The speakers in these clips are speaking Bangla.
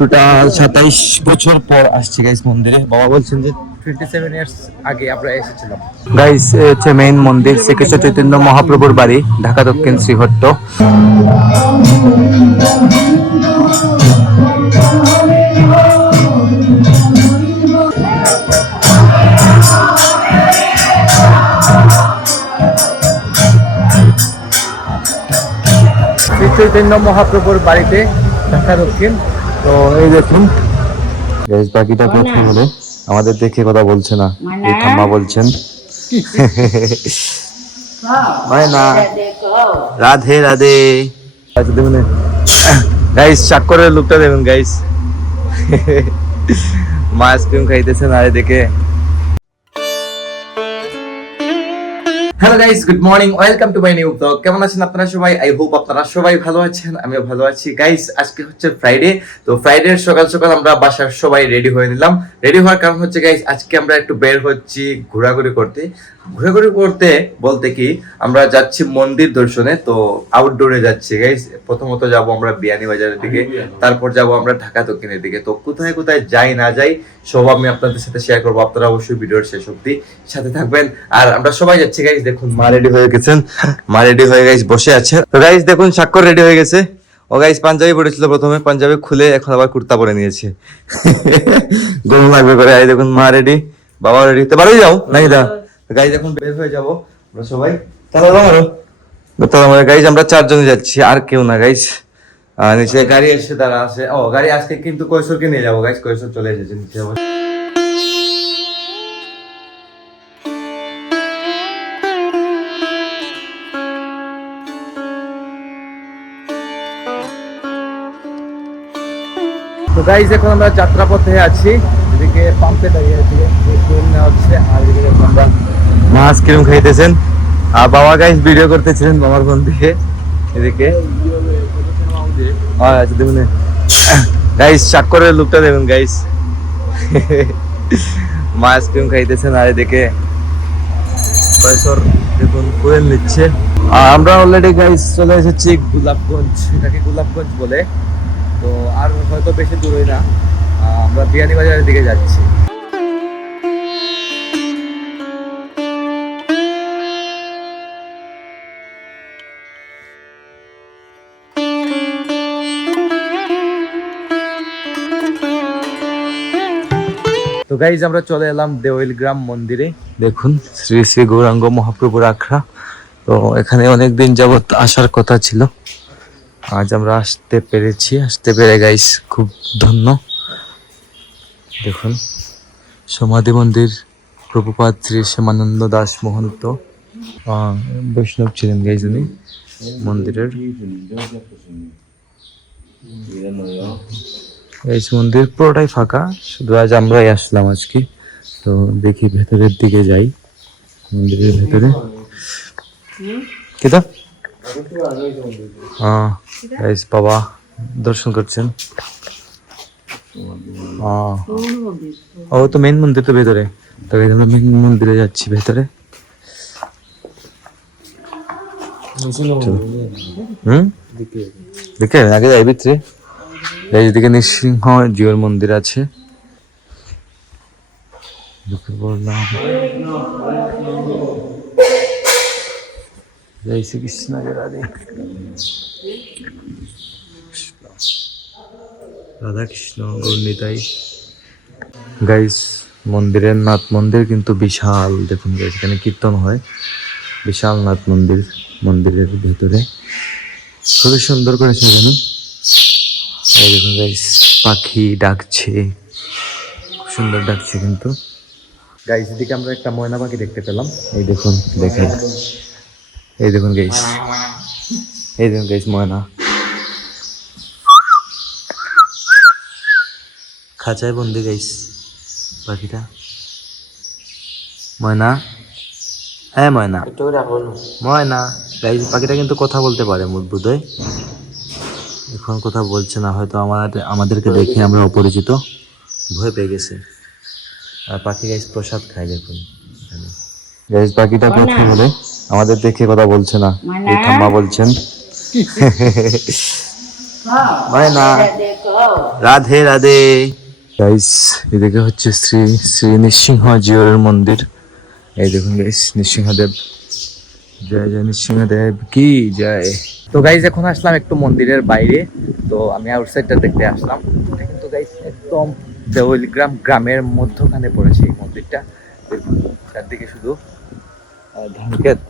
টোটাল 27 বছর পর আসছি গাইস মন্দিরে। বাবা বলছেন যে 27 ইয়ার্স আগে আমরা এসেছিলাম। গাইস হচ্ছে মেইন মন্দির, শ্রীকৃষ্ণ চৈতন্য মহাপ্রভুর বাড়ি, ঢাকা দক্ষিণ শ্রীহট্ট। শ্রী চৈতন্য মহাপ্রভুর বাড়িতে, ঢাকা দক্ষিণ। তো এই দেখুন গাইস, বাকিটা কথা বলে আমাদের দেখে কথা বলছে না, এই ঠাম্মা বলছেন না রাধে রাধে। আচ্ছা দেখুন গাইস, চাক্করের লুকটা দেখুন গাইস, মা আইসক্রিম খাইতেছেন আরে দেখে। Hello guys, good morning, welcome to my new blog. কেমন আছেন আপনারা সবাই? আই হোপ আপনারা সবাই ভালো আছেন, আমিও ভালো আছি। গাইস আজকে হচ্ছে ফ্রাইডে, তো ফ্রাইডে সকাল সকাল আমরা বাসার সবাই রেডি হয়ে নিলাম। রেডি হওয়ার কারণ হচ্ছে গাইস, আজকে আমরা একটু বের হচ্ছি ঘোরাঘুরি করতে। ঘোরাঘুরি করতে বলতে কি, আমরা যাচ্ছি মন্দির দর্শনে। তো আউটডোরে যাচ্ছি গাইস। প্রথমত যাব আমরা বিয়ানীবাজারের দিকে, তারপর যাব আমরা ঢাকা দক্ষিণের দিকে। তো কোথায় কোথায় যাই না যাই সব আমি আপনাদের সাথে শেয়ার করবো। আপনারা অবশ্যই ভিডিওর শেষ অবধি সাথে থাকবেন। আর আমরা সবাই যাচ্ছি গাইস। দেখুন মা রেডি হয়ে গেছেন, মা রেডি হয়ে গাইস বসে আছে। তো গাইস দেখুন স্বাক্ষর রেডি হয়ে গেছে। ও গাইস পাঞ্জাবি পরেছিল প্রথমে, পাঞ্জাবি খুলে এখন আবার কুর্তা পরে নিয়েছে, গরম লাগবে করে। এই দেখুন মা রেডি, বাবা রেডি। তো বাড়ি যাও নাকি দা গাইস, এখন বের হয়ে যাবো আমরা সবাই। তাহলে গাইস আমরা 4 জন যাচ্ছি, আর কেউ না গাইস। নিচে গাড়ি এসে দাঁড়া আছে। ও গাড়ি আজকে কিন্তু কৈশোরকে নিয়ে যাবো গাইস, কৈশোর চলে এসেছে নিচে। তো গাইস এখন আমরা যাত্রাপথে আছি, এদিকে পাম্পে দাঁড়িয়ে আছি, হচ্ছে আর এদিকে আমরা মা আইসক্রিম খাইতেছেন। আর বাবা গাইস ভিডিও করতেছিলেন বাবার ফোন থেকে। এদিকে আচ্ছা দেখুন গাইস, চাক্করের লুকটা দেখুন গাইস, মা আইসক্রিম খাইতেছেন আর এদিকে কৈশোর দেখুন কোয়েল নিচ্ছে। আর আমরা অলরেডি গাইস চলে এসেছি গোলাপগঞ্জ, এটাকে গোলাপগঞ্জ বলে। তো আর হয়তো বেশি দূরই না, আমরা বিয়ানীবাজারের দিকে যাচ্ছি। তো গাইজ আমরা চলে এলাম দেওয়াল গ্রাম মন্দিরে। দেখুন শ্রী শ্রী গৌরাঙ্গ মহাপ্রভুর আখড়া। তো এখানে অনেকদিন যাবত আসার কথা ছিল, আজ আমরা আসতে পেরেছি। আসতে পেরে গাইস খুব ধন্য। দেখুন সমাধি মন্দির, প্রভুপাদ শ্রী শ্যামানন্দ দাস মহন্ত বৈষ্ণব ছিলেন গাইজ উনি মন্দিরের। এই মন্দির পুরোটাই ফাঁকা, শুধু আজ আমরাই আসলাম আজকে। তো দেখি ভেতরের দিকে যাই, মন্দিরের ভেতরে কিতা বাবা দর্শন করছেন। ও তো মেন মন্দির তো ভেতরে, তো আমরা মেন মন্দিরে যাচ্ছি ভেতরে। দেখে আগে যাই ভিতরে। এইদিকে নৃসিংহ জিওর মন্দির আছে। বললাম জয় শ্রীকৃষ্ণ রাধে রাধা কৃষ্ণ গৌরনিতাই। গাইস মন্দিরের নাথ মন্দির কিন্তু বিশাল। দেখুন গাইস এখানে কীর্তন হয়, বিশাল নাথ মন্দির মন্দিরের ভেতরে, খুবই সুন্দর করে সাজানো। এই দেখুন গাইস পাখি ডাকছে, খুব সুন্দর ডাকছে কিন্তু। গাইস এদিকে আমরা একটা ময়না পাখি দেখতে পেলাম। এই দেখুন, দেখেন এই দেখুন গাইস, এই দেখুন গাইস ময়না খাঁচায় বন্দি গাইস পাখিটা। ময়না, হ্যাঁ ময়না, ময়না গাইস পাখিটা কিন্তু কথা বলতে পারে বোধহয়। এখন কথা বলছে না, হয়তো আমাদেরকে দেখে আমরা অপরিচিত ভয় পেয়ে গেছে। আর পাখি গাইস প্রসাদ খায়। দেখুন গাইস পাখিটা কথা বলে, আমাদের দেখে কথা বলছে না, এই ঠাম্মা বলছেন। ময়না রাধে রাধে গাইস, এদিকে হচ্ছে শ্রী শ্রী নৃসিংহ জিওর মন্দির। এই দেখুন গাইস, নৃসিংহদেব, জয় জয় নৃসিংহদেব কি জয়। তো গাইস এখন আসলাম একটু মন্দিরের বাইরে, তো আমি আউটসাইডটা দেখতে আসলাম। এটা কিন্তু গাইস একদম দেউলগ্রাম গ্রামের মধ্যখানে পড়েছে এই মন্দিরটা। দেখুন চারদিকে শুধু ধান ক্ষেত,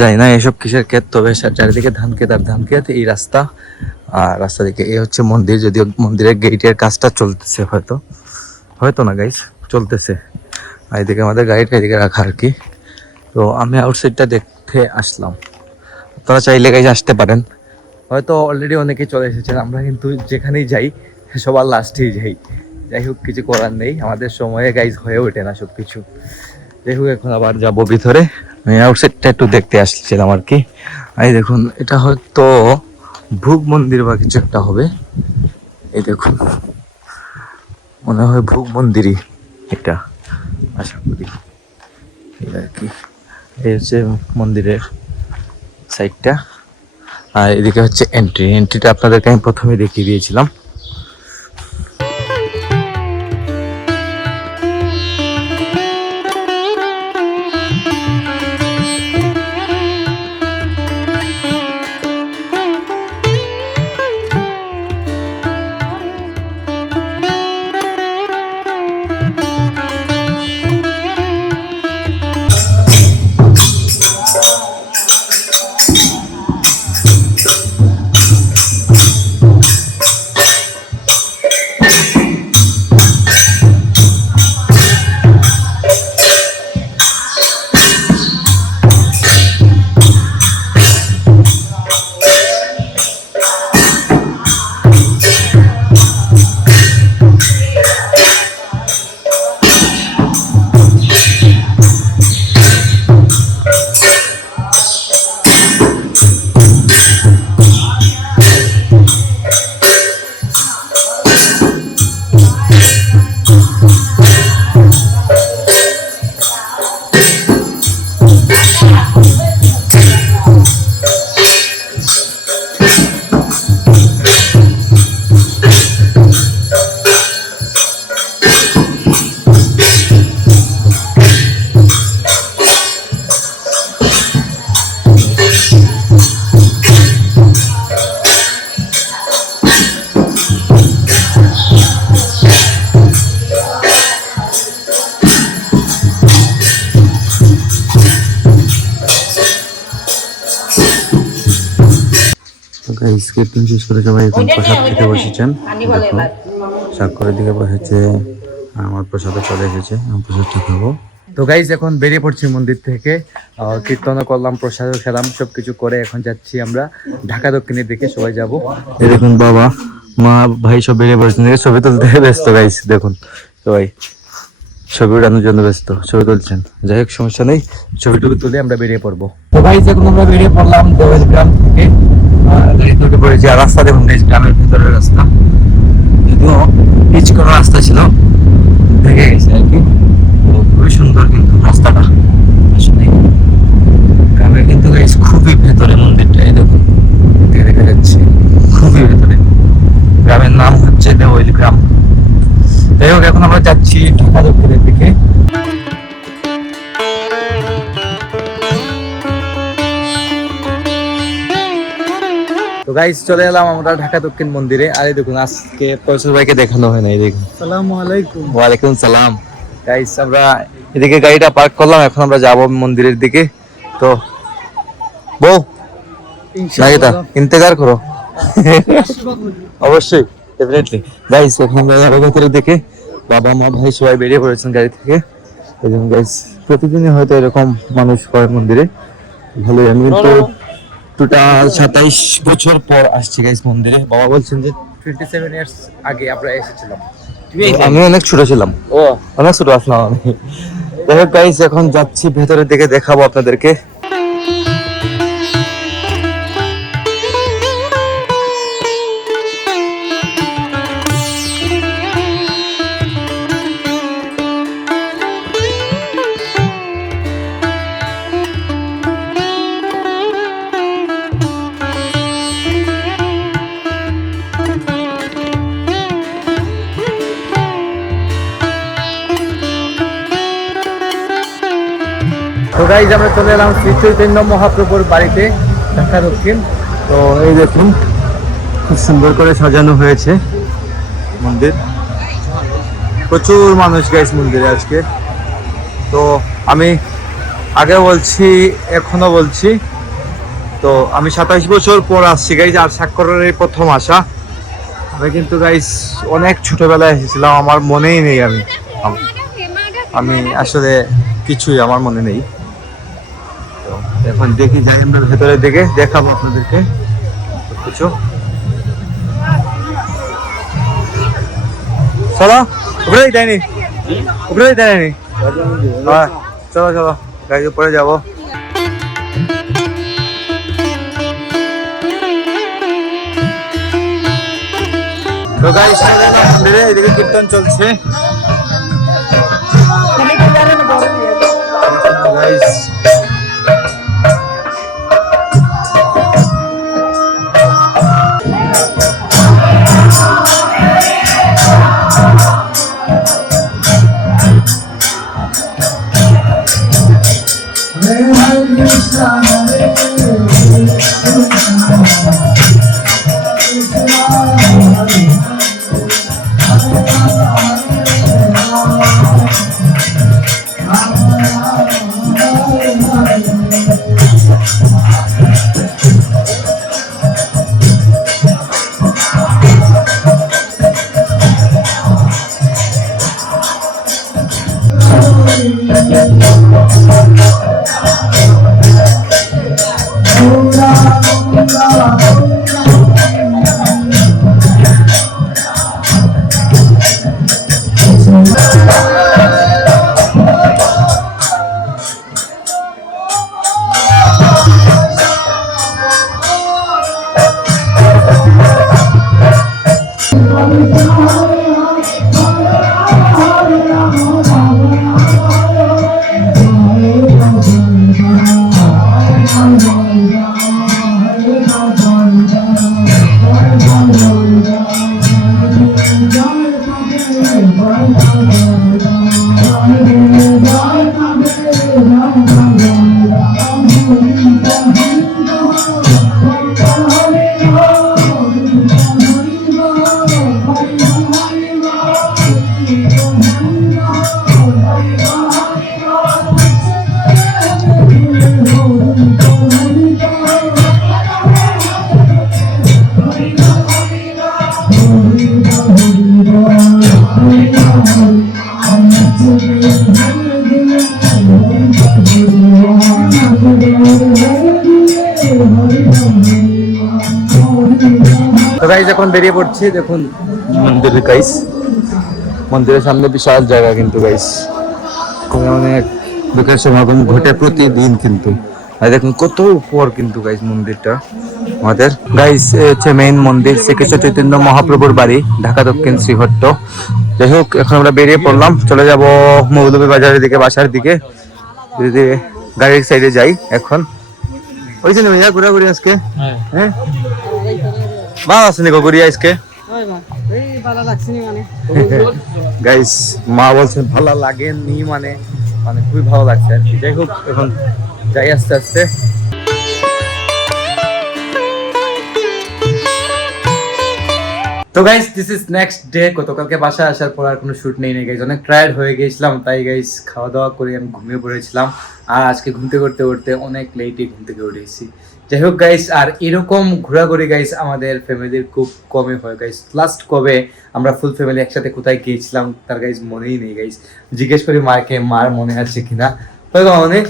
জানি না এসব কিসের ক্ষেত, তবে চারিদিকে ধান ক্ষেত আর ধান ক্ষেত। এই রাস্তা আর রাস্তা দিকে এই হচ্ছে মন্দির, যদিও মন্দিরের গেটের কাজটা চলতেছে, হয়তো না গাইস চলতেছে। আর এদিকে আমাদের গাড়িটা এদিকে রাখা আর কি। তো আমি আউটসাইডটা দেখতে আসলাম, আপনারা চাইলে গাইস আসতে পারেন। হয়তো অলরেডি অনেকেই চলে এসেছেন, আমরা কিন্তু যেখানেই যাই সবার লাস্টেই যাই। যাই হোক, কিছু করার নেই, আমাদের সময়ে গাইজ হয়ে ওঠে না সব কিছু। যাই হোক, এখন আবার যাবো ভিতরে। আমি আউটসাইডটা একটু দেখতে আসছিলাম আর কি। এই দেখুন, এটা হয়তো ভূগ মন্দির বা কিছু একটা হবে। এই দেখুন, মনে হয় ভূগ মন্দিরই এটা, আশা করি এই আর কি। এই হচ্ছে মন্দিরের সাইডটা, আর এদিকে হচ্ছে এন্ট্রিটা আপনাদেরকে আমি প্রথমে দেখিয়ে দিয়েছিলাম। স্কেটিং শেষ করে সবাই এখন প্রসাদ খেতে বসেছেন। স্বাক্ষরের দিকে বসেছে, আমার প্রসাদে চলে এসেছে, আমি প্রসাদটা খাবো। তো গাইজ এখন বেরিয়ে পড়ছি মন্দির থেকে, কীর্তনও করলাম, প্রসাদও খেলাম, সবকিছু করে এখন যাচ্ছি আমরা ঢাকা দক্ষিণের দিকে সবাই যাব। এই দেখুন বাবা মা ভাই সব বেরিয়ে পড়েছেন, ছবি তুলতে ব্যস্ত গাইজ। দেখুন সবাই ছবি উঠানোর জন্য ব্যস্ত, ছবি তুলছেন। যাই হোক, সমস্যা নেই, ছবি টবি তুলে আমরা বেরিয়ে পড়বো। তো গাইজ এখন আমরা বেরিয়ে পড়লাম দেওয়াল থেকে, গাড়ি পড়েছি। আর রাস্তা দেখুন গাইজ, গ্রামের ভিতরের রাস্তা, যদিও পিচ করা রাস্তা ছিল, ভেঙে গেছে আর কি। খুবই সুন্দর কিন্তু রাস্তাটা, আসলে গ্রামের কিন্তু গাইজ খুবই ভেতরে মন্দিরটা। এই দেখুন দেখা যাচ্ছে খুবই ভেতরে। গ্রামের নাম হচ্ছে দেওয়াল গ্রাম। যাই হোক, এখন আমরা যাচ্ছি ঢাকা দক্ষিণের দিকে। তো গাইস চলে এলাম আমরা ঢাকা দক্ষিণ মন্দিরে। আর এই দেখুন, আজকে পয়সর ভাইকে দেখানো হয় না। এই দেখুন, আসসালামু আলাইকুম। ওয়ালাইকুম সালাম। গাইস আমরা এদিকে গাড়িটা পার্ক করলাম, এখন আমরা যাব মন্দিরের দিকে। তো বউ ইনশাআল্লাহ ইন্তজার করো। অবশ্যই, ডেফিনেটলি। গাইস এখন আমরা যাব ভেতরের দিকে, বাবা মা ভাই সবাই বেরিয়ে পড়েছেন গাড়ি থেকে। এই দেখুন গাইস, প্রতিদিনই হয়তো এরকম মানুষ হয় মন্দিরে, ভালোই। আমি কিন্তু টোটাল 27 বছর পর আসছি গাইস মন্দিরে। বাবা বলছেন যে 27 ইয়ার্স আগে আমরা এসেছিলাম। আমি অনেক ছোট ছিলাম, অনেক ছোট আসলাম আমি। যাই হোক গাইস, এখন যাচ্ছি ভেতরের দিকে, দেখাবো আপনাদেরকে। তো গাইজ আমরা চলে এলাম শ্রী চৈতন্য মহাপ্রভুর বাড়িতে, ঢাকা দক্ষিণ। তো এই দেখুন খুব সুন্দর করে সাজানো হয়েছে মন্দির, প্রচুর মানুষ গাইজ মন্দিরে আজকে। তো আমি আগে বলছি এখনো বলছি, তো আমি 27 বছর পর আসছি গাইজ, আর স্বাক্ষরের প্রথম আসা। আমি কিন্তু গাইজ অনেক ছোটবেলায় এসেছিলাম, আমার মনেই নেই, আমি আসলে কিছুই আমার মনে নেই। তো এখন দেখি যাই আমরা ভেতরে দিকে, দেখাবো আপনাদেরকে কিছু। চলো উপরেই দেয়নি, উপরেই দেয়নি, হ্যাঁ চলো চলো গাড়ি উপরে যাবো। তো গাইস মন্দিরে এদিকে কীর্তন চলছে গাইস। তো গাইস এখন বেরিয়ে পড়ছি, দেখুন মন্দিরের গাইস, মন্দিরের সামনে বিশাল জায়গা কিন্তু গাইস, অনেক লোকের সমাগম ঘটে প্রতিদিন কিন্তু। আর দেখুন কত উপর কিন্তু গাইস মন্দিরটা আমাদের গাইস, হচ্ছে মেইন মন্দির শ্রীকৃষ্ণ চৈতন্য মহাপ্রভুর বাড়ি, ঢাকা দক্ষিণ শ্রীহট্ট। যাই হোক এখন আমরা বেরিয়ে পড়লাম, চলে যাব মৌলভী বাজারের দিকে, বাসার দিকে। যদি গাড়ির সাইডে যাই এখন, ওই জন্য ভাইয়া ঘোরাঘুরি আজকে, হ্যাঁ ভালো আছে নাকি ঘুরিয়ে আজকে গাইস? মা বলছেন ভালো লাগেনি, মানে মানে খুবই ভালো লাগছে আর কি। যাই হোক এখন যাই আস্তে আস্তে। তো guys this is next day. গতকালকে বাসায় আসার পর আর কোনো শুট নেই গাইস, অনেক টায়ার্ড হয়ে গেছিলাম, তাই গাইস খাওয়া দাওয়া করে আমি ঘুমিয়ে পড়েছিলাম। আর আজকে ঘুমতে করতে করতে অনেক লেটে ঘুম থেকে উঠেছি। যাই হোক গাইস, আর এরকম ঘোরাঘুরি গাইস আমাদের ফ্যামিলির খুব কমই হয় গাইস। লাস্ট কবে আমরা ফুল ফ্যামিলি একসাথে কোথায় গিয়েছিলাম তার গাইস মনেই নেই গাইস। জিজ্ঞেস করি মাকে, মার মনে আছে কিনা। মনে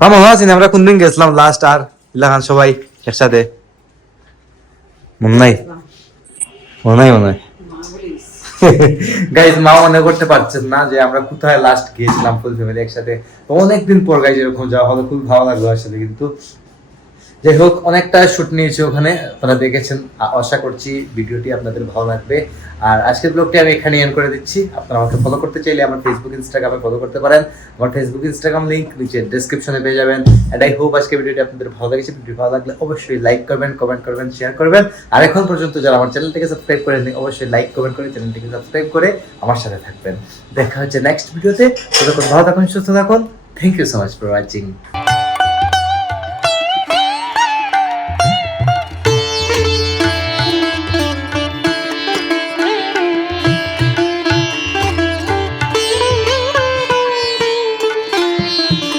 মামা মনে আছে না আমরা কোনদিন গেছিলাম লাস্ট আর ইলাহান সবাই একসাথে? মনে নাই, মনে নাই, মনে হয় গাইস। মা মনে করতে পারছেন না যে আমরা কোথায় লাস্ট গিয়েছিলাম ফুল ফ্যামিলি একসাথে। অনেকদিন পর গাইস এরকম যাওয়া হলো, খুব ভালো লাগলো আসলে। কিন্তু যাই হোক অনেকটা শুট নিয়েছি ওখানে, আপনারা দেখেছেন। আশা করছি ভিডিওটি আপনাদের ভালো লাগবে। আর আজকের ব্লগটি আমি এখানে এন্ড করে দিচ্ছি। আপনারা আমাকে ফলো করতে চাইলে আমার ফেসবুক ইনস্টাগ্রামে ফলো করতে পারেন। আমার ফেসবুক ইনস্টাগ্রাম লিংক নিচে ডেসক্রিপশনে পেয়ে যাবেন। এন্ড আই হোপ আজকে ভিডিওটি আপনাদের ভালো লেগেছে। ভিডিও ভালো লাগলে অবশ্যই লাইক করবেন, কমেন্ট করবেন, শেয়ার করবেন। আর এখন পর্যন্ত যারা আমার চ্যানেলটিকে সাবস্ক্রাইব করেননি অবশ্যই লাইক কমেন্ট করে চ্যানেলটিকে সাবস্ক্রাইব করে আমার সাথে থাকবেন। দেখা হচ্ছে নেক্সট ভিডিওতে। ততক্ষণ ভালো থাকুন, সুস্থ থাকুন। Thank you so much for watching.